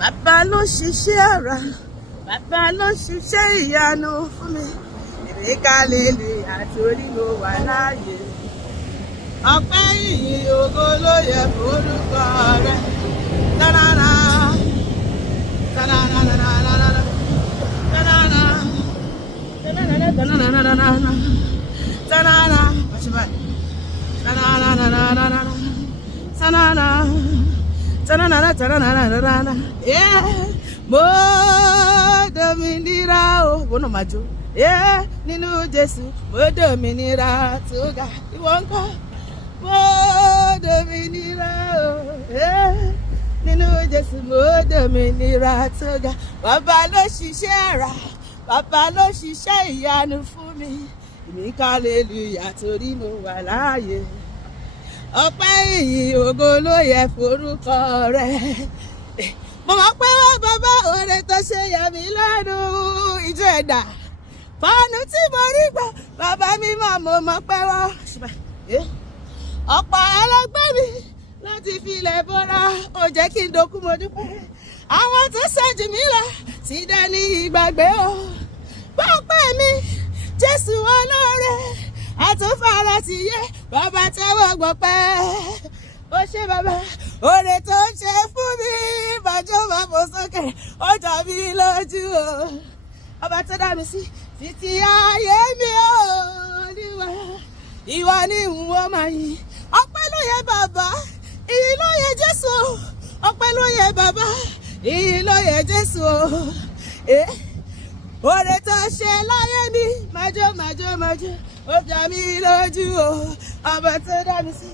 Bàbá ló ṣiṣẹ́ àrà, bàbá ló ṣiṣẹ́ ìyanu fún mi. Èmi hallelujah torí mo wà láàyè. Ọpẹ́ ìyìn ògo ló yẹ forúkọ rẹ̀. Ta-da-da, ta-da-da-da-da-da-da, ta-da-da, ta-da-da-da-da-da-da-da, ta-da-da, ta-da-da-da-da-da-da, ta-da-da. Yeah, mo dominira o, bono majo. Yeah, nínú Jésù, mo dominira tó ga. Ìwọ ńkọ́, mo dominira o. Yeah, nínú Jésù, mo dominira tó ga. Bàbá ló ṣiṣẹ́ àrà, bàbá ló ṣiṣẹ́ ìyanu fún mi. Èmi hallelujah torí mo wà láàyè. Ọpẹ́ ìyìn ògo ló yẹ forúkọ rẹ̀. Mo mọ̀ pé wọ́n bàbá oore tó ṣe yà mí lẹ́nu ìjọ ẹ̀dá. Fọ́ọ̀nù tí mo rí gbà bàbá mi mo mọ̀ pé wọ́n. Ọ̀pọ̀ ẹlẹgbẹ́ mi láti filẹ̀ bọ́ra ó jẹ́ kí n dokú mo dúpẹ́. Àwọn tó ṣẹ́jú mi lọ ti dẹni ìgbàgbé o. Pọ́pẹ́ mi Jésù olóore àtúnfàrà ti yé bàbá tẹ́wọ́ gbọ́pẹ́. Ó ṣé bàbá oore tó ń ṣe fún mi bàjọ́ máa fò sókè ó jà mí lójú o. Ọba tó dá mi sí títí ayé mi ò níwà ìwà ni ìwọ máa yìn. Ọpẹ́ ló yẹ bàbá, ìyìn ló yẹ Jésù. Ọpẹ́ ló yẹ bàbá, ìyìn ló yẹ Jésù. Oore tó ṣe láyé mi májò ó jà mí lójú o. Ọba tó dá mi sí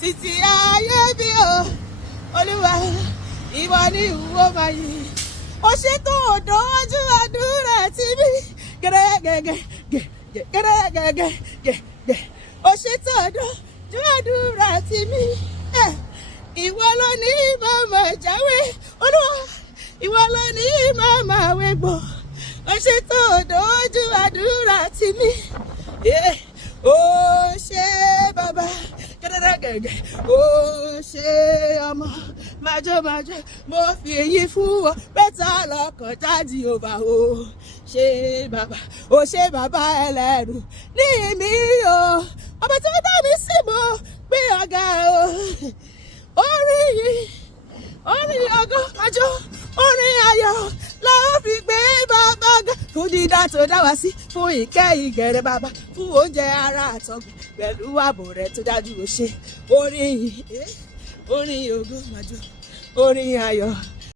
títí ayé mi o. Olúwa ìwọ ni ìwọ máa yìn. Ó ṣe tó òdò ojú àdúrà tí mi gẹ́gẹ́gẹ́gẹ́gẹ́gẹ́gẹ́. Ó ṣe tó òdò ojú àdúrà tí mi. Ìwọ ló ní màmá jáwé. Olúwa ìwọ ló ní màmá wégbò. Ó ṣe tó òdò ojú àdúrà tí mi. Ó ṣe bàbá gẹ́gẹ́gẹ́. Ó ṣe ọmọ májò mo fi èyí fún ọ bẹ́tà lọ́kàn jáde òbá o. Ṣe bàbá, ó ṣe bàbá ẹlẹ́rù ní mi o. Ọba tó dá mi sí mo gbé ọ̀gá o. Orin ọgọ́ májò, orin ayọ̀ la ó fi gbé bàbá ga. Fún dídá tó dá wa sí, fún ìkẹ́ ìgẹ̀rẹ̀ bàbá, fún oúnjẹ ara àtọ̀gùn pẹ̀lú ààbò rẹ̀ tó dájú ó ṣe. Orin ògo májò, orin ayọ̀.